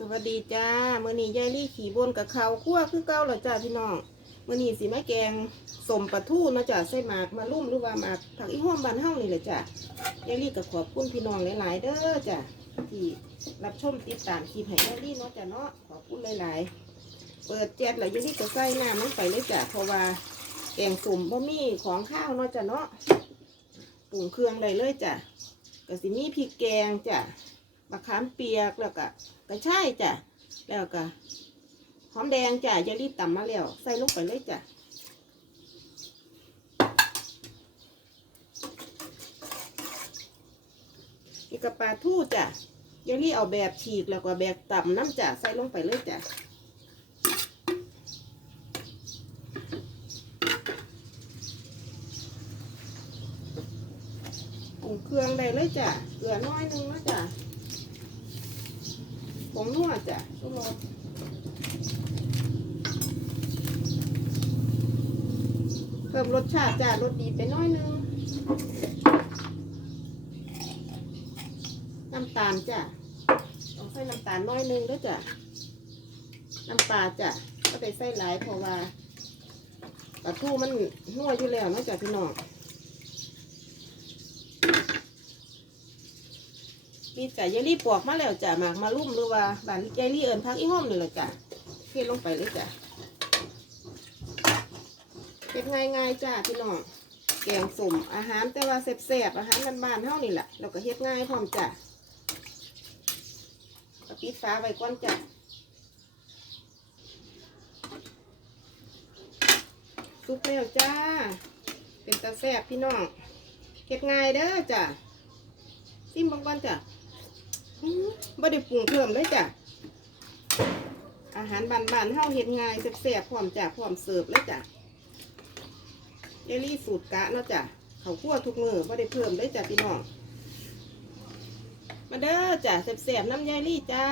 สวัสดีจ้ามื่อนี้ยายลี่ขี่บนกับเขาคั่วคือเก้าแล้วจ้าพี่น้องมื่อนี้สิมาแกงสมปลาทูเนาะจ้าใส่หมากมาลุ่มหรือว่าหมากผักอีห้อมบานเฮ้านี่แหละจ้ายายลี่ก็ขอบคุณพี่น้องหลาย ๆ เด้อจ้าที่รับชมติดตามคลิปให้ยายลี่เนาะจ้าเนาะขอบคุณหลาย ๆ เปิดแจ๊ดแล้วยายลี่ก็ใส่น้ำลงไปเลยจ้าเพราะว่าแกงสมบะมี่ของข้าวเนาะจ้าเนาะปรุงเครื่องได้เลยจ้าก็สิมีพริกแกงจ้า มะขามเปียกแล้วก็กระชายจ้ะแล้วก็หอมแดงจ้ะยารีบตำมาแล้วใส่ลงไปเลยจ้ะนี่กระปลาทูจ้ะยารีเอาแบบฉีกแล้วก็แบบตำน้ำจ้ะใส่ลงไปเลยจ้ะปรุงเครื่องได้เลยจ้ะเกลือน้อยนึงนะจ้ะ ผงนัวจ้ะชูรสเพิ่มรสชาติจ้ะรสดีไปน้อยหนึง น้ำตาลจ้ะต้องใส่น้ำตาลน้อยหนึงด้วยจ้ะ น้ำปลาจ้ะ ก็ได้ใส่หลายเพราะว่าปลาทูมันนัวอยู่แล้วนาะจ้ะพี่น้อง มีจ่ายายลี่ปอกมาแล้วจ้ะหมากมาลุ่มหรือว่าบานยายลี่เอิญพักอีห้อมนี่แหละจ้ะเทลงไปเลยจ้ะเป็นง่ายๆจ้ะพี่น้องแกงสมอาหารแต่ว่าแซ่บๆอาหารบ้านๆเท่านี่แหละเราก็เฮ็ดง่ายพร้อมจ้ะปิดฟ้าไว้ก่อนจ้ะซุปแล้วจ้า เป็นตาแซ่บพี่น้องเฮ็ดง่ายเด้อจ้ะซิมบางก่อนจ้ะ บ่ได้ปรุงเพิ่มเลยจ้ะ อาหารบ้านๆเฮาเฮ็ดง่ายแซ่บๆพร้อมจ้ะพร้อมเสิร์ฟเลยจ้ะเยลลี่สูตรกะเนาะจ้ะเขาคั่วทุกมือบ่ได้เพิ่มเลยจ้ะพี่น้อง มาเด้อจ้ะแซ่บๆน้ำยายลี่จ้า